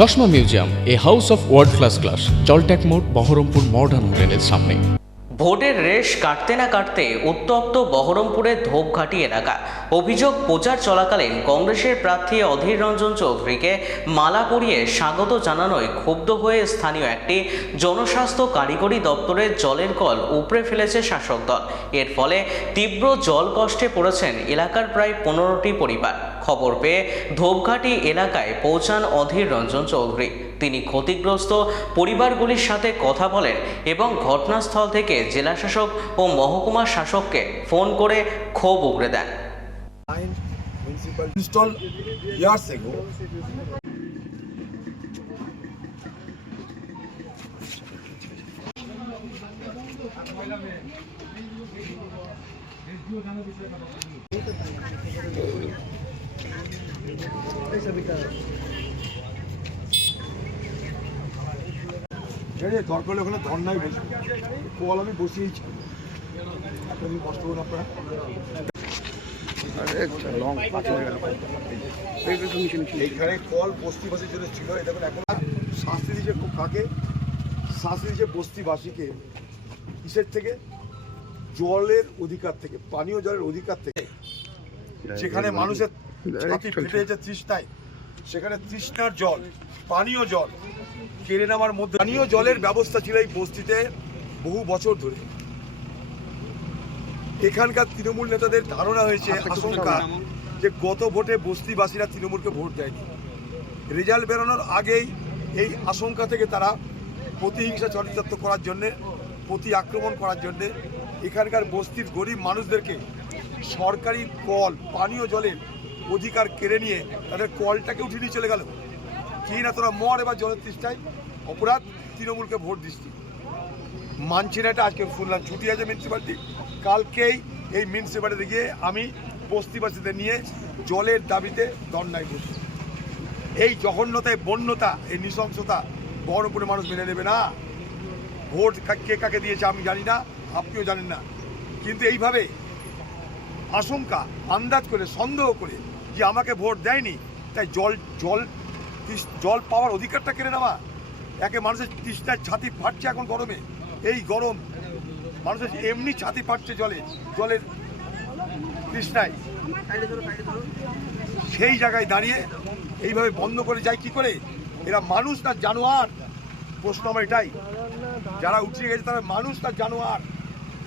চশমা museum, a house of world class, জলট্যাক মোড়, বহরমপুর মডার্ন হোটেলের সামনে। ভোটের রেশ কাটতে না কাটতে উত্তপ্ত বহরমপুরের ধূপঘাটি এলাকা। অভিযোগ, প্রচার চলাকালীন কংগ্রেসের প্রার্থী অধীর রঞ্জন চৌধুরীকে মালা পরিয়ে স্বাগত জানানোয় ক্ষুব্ধ হয়ে স্থানীয় একটি জনস্বাস্থ্য কারিগরি দপ্তরের জলের কল উপড়ে ফেলেছে শাসক দল। এর ফলে তীব্র জল কষ্টে পড়েছেন এলাকার প্রায় 15টি পরিবার। খবর পেয়ে ধূপঘাটি এলাকায় পৌঁছান অধীর রঞ্জন চৌধুরী। তিনি ক্ষতিগ্রস্ত পরিবারগুলির সাথে কথা বলেন এবং ঘটনাস্থল থেকে জেলাশাসক ও মহকুমা শাসককে ফোন করে ক্ষোভ উগরে দেন। দরকার হলে ওখানে ধর্নায় বসবো, কল আমি বসিয়েছি। একটা দিন কষ্ট করুন আপনারা। এইখানে কল বস্তিবাসীর জন্য ছিল, এটা এখন শাস্তি দিচ্ছে কাকে? শাস্তি দিচ্ছে বস্তিবাসীকে। কিসের থেকে? জলের অধিকার থেকে, পানীয় জলের অধিকার থেকে। যেখানে মানুষের ছাতি ফেটে যাচ্ছে তৃষ্ণায়, সেখানে তৃষ্ণার জল, পানীয় জল কেড়ে নেওয়ার মধ্যে পানীয় জলের ব্যবস্থা ছিল এই বস্তিতে বহু বছর ধরে। এখানকার তৃণমূল নেতাদের ধারণা হয়েছে, আশঙ্কা, যে গত ভোটে বস্তিবাসীরা তৃণমূলকে ভোট দেয়নি। রেজাল্ট বেরোনোর আগেই এই আশঙ্কা থেকে তারা প্রতিহিংসা চরিতার্থ করার জন্যে, প্রতি আক্রমণ করার জন্যে এখানকার বস্তির গরিব মানুষদেরকে সরকারি কল, পানীয় জলের অধিকার কেড়ে নিয়ে তাদের কলটাকে উঠিয়ে নিয়ে চলে গেল। কি না তোরা মর, এবার জলের তৃষ্ণায় অপরাধ, তৃণমূলকে ভোট দিচ্ছি। মানছি না এটা। আজকে শুনলাম ছুটি আছে মিউনিসিপ্যালিটি, কালকেই এই মিউনিসিপ্যালিটিতে গিয়ে আমি বস্তিবাসীদের নিয়ে জলের দাবিতে ধর্নায় বসি। এই জঘন্যতায়, বন্যতা, এই নৃশংসতা বহরমপুরের মানুষ মেনে নেবে না। ভোট কে কাকে দিয়েছে আমি জানি না, আপনিও জানেন না, কিন্তু এইভাবে আশঙ্কা, আন্দাজ করে, সন্দেহ করে যে আমাকে ভোট দেয়নি তাই জল পাওয়ার অধিকারটা কেড়ে নেওয়া। একে মানুষের তৃষ্ণায় ছাতি ফাটছে এখন গরমে, এই গরম মানুষের এমনি ছাতি ফাটছে জলের তৃষ্ণায়। সেই জায়গায় দাঁড়িয়ে এইভাবে বন্ধ করে যায় কি করে? এরা মানুষ না জানোয়ার? প্রশ্ন আমার এটাই। যারা উঠিয়ে গেছে তারা মানুষ না জানোয়ার?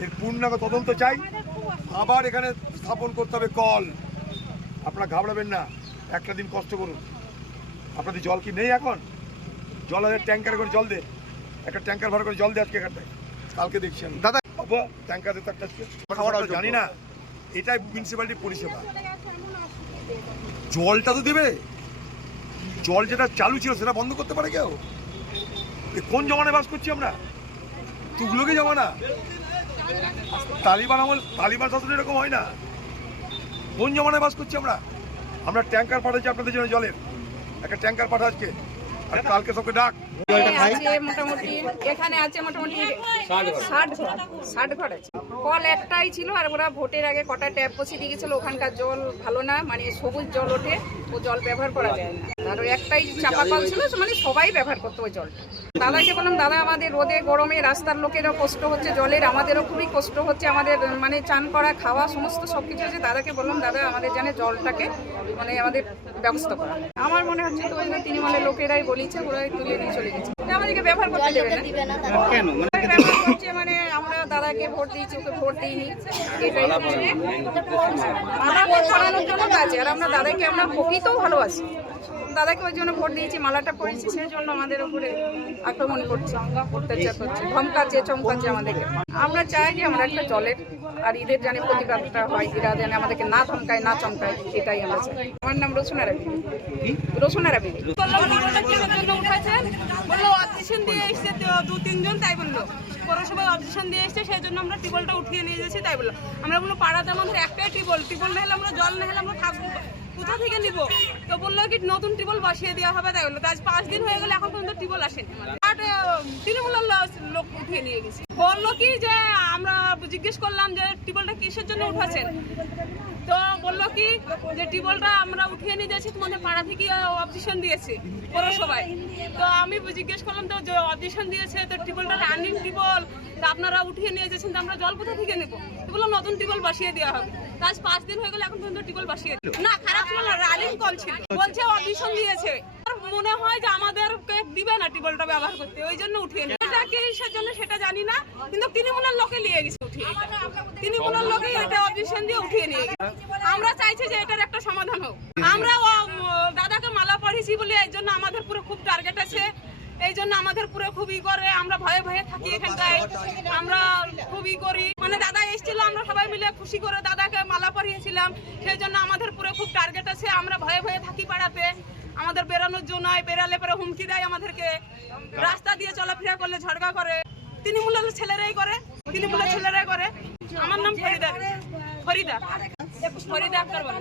এর পূর্ণাঙ্গ তদন্ত চাই। আবার এখানে স্থাপন করতে হবে কল। আপনারা ঘাবড়াবেন না, একটা দিন কষ্ট করুন। আপনাদের জল কি নেই এখন? জল আছে, ট্যাঙ্কার করে জল দে, একটা ট্যাঙ্কার ভাড়া করে জল দে আজকে এখানটায়। কালকে দেখছি আমি দাদা ট্যাঙ্কার দিতে একটা জানি না। এটাই মিউনিসিপ্যালিটির পরিষেবা। জলটা তো দেবে। জল যেটা চালু ছিল সেটা বন্ধ করতে পারে কেউ? কোন জমানায় বাস করছি আমরা? তুগুলোকে জমানা, তালিবান আমল, তালিবান শাসন এরকম হয় না। কোন জমানায় বাস করছি আমরা? আমরা ট্যাঙ্কার পাঠাচ্ছি আপনাদের জন্য, জলের একটা ট্যাঙ্কার পাঠা আজকে, আর কালকে সবকে ডাক। মোটামুটি এখানে আছে মোটামুটি 60 ঘর আছে। কল একটাই ছিল, আর ওরা ভোটের আগে কটা ট্যাপ বসিয়ে দিয়ে গেছিল। ওখানকার জল ভালো না, মানে সবুজ জল ওঠে, ও জল ব্যবহার করা যায় না। আর একটাই চাপা কল ছিল, মানে সবাই ব্যবহার করতো ওই জলটা। দাদাকে বললাম, দাদা আমাদের রোদে গরমে রাস্তার লোকেরও কষ্ট হচ্ছে জলের, আমাদেরও খুবই কষ্ট হচ্ছে, আমাদের মানে চান করা, খাওয়া সমস্ত সবকিছু আছে। দাদাকে বললাম, দাদা আমাদের জানে জলটাকে মানে আমাদের ব্যবস্থা করা। আমার মনে হচ্ছে তো তৃণমূলের লোকেরাই বলেছে, ওরাই তুলে নিয়ে চলে গেছে, আমাদেরকে ব্যবহার করতে দেবে না। কেন ব্যবহার করছে? মানে আমরা দাদাকে ভোট দিয়েছি, ওকে ভোট দিইনি, এটাই মালা পরানোর জন্য আছে। আর আমরা দাদাকে আমরা প্রকৃতও ভালোবাসি, দাদাকে ওই জন্য ভোট দিয়েছি, মালাটা পরেছি, সেই জন্য আমাদের উপরে আক্রমণ করছে, অত্যাচার করছে, ধমকাচ্ছে, চমকাচ্ছে আমাদেরকে। আমরা চাই যে আমরা একটা জলের আর ঈদের জানে প্রতিবাদটা হয়, এরা যেন আমাদেরকে না ধমকায়, না চমকায়, এটাই আমরা চাই। আমার নাম রোশনা রাবি। বললো অবজেকশন দিয়ে এসছে 2-3 জন, তাই বললো পৌরসভায় অবজেকশন দিয়ে এসছে, সেই জন্য আমরা টিউবওয়েলটা উঠিয়ে নিয়ে যাচ্ছি, তাই বললো। আমরা বললো পাড়াতে আমাদের একটাই টিউবওয়েল না হলে আমরা জল না হলে আমরা থাকবো কোথা থেকে নিব? তো বললো কি নতুন টিউবওয়েল বসিয়ে দেওয়া হবে, তাই বললো। আজ 5 দিন হয়ে গেলে এখন পর্যন্ত টিউবওয়েল আসেনি। বাট তৃণমূলের লোক উঠিয়ে নিয়ে গেছে। বললো কি যে আমরা জিজ্ঞেস করলাম যে টিউবওয়েলটা কিসের জন্য উঠাচ্ছেন, তো বললো কি যে টিউবওয়েলটা আমরা উঠিয়ে নিয়ে যাচ্ছি, তোমাদের পাড়া থেকে অবজেকশন দিয়েছে পৌরসভায়। তো আমি জিজ্ঞেস করলাম তো যে অবজেকশন দিয়েছে তো টিউবওয়েলটা রানিং টিউবওয়েল, তো আপনারা উঠিয়ে নিয়ে যাচ্ছেন, তো আমরা জল কোথা থেকে নেবো? তো বললো নতুন টিউবওয়েল বসিয়ে দেওয়া হবে। আজ 5 দিন হয়ে গেল, এখন পর্যন্ত টিউবওয়েল বসিয়ে দিল না। খারাপ ছিল না, রানিং কল ছিল, বলছে অবজেকশন দিয়েছে। মনে হয় যে আমাদেরকে দিবে না টিউবওয়েলটা ব্যবহার করতে, ওই জন্য উঠিয়ে নিয়ে। এটা কিসের জন্য সেটা জানি না, কিন্তু তৃণমূলের লোকে নিয়ে গেছে উঠিয়ে। তৃণমূলের লোকে এটা অবজেকশন দিয়ে উঠিয়ে নিয়ে গেছে। আমরা চাইছি যে এটার একটা সমাধান হোক। আমরা দাদাকে মালা পড়িয়েছি বলে এই জন্য আমাদের পুরো খুব টার্গেট আছে, এই জন্য আমাদের পুরো খুবই করে, আমরা ভয়ে ভয়ে থাকি এখানটায়, আমরা খুবই করি। মানে দাদা এসেছিল, আমরা সবাই মিলে খুশি করে দাদাকে মালা পরিয়েছিলাম, সেই জন্য আমাদের পুরো খুব টার্গেট আছে। আমরা ভয়ে ভয়ে থাকি পাড়াতে, আমাদের বেরানোর জন্য বেরালে পরে হুমকি দেয় আমাদেরকে, রাস্তা দিয়ে চলাফেরা করলে ঝড়গা করে। তৃণমূলের ছেলেরাই করে, তৃণমূলের ছেলেরাই করে। আমার নাম ফরিদা, ফরিদা ফরিদা আক্তার বলে।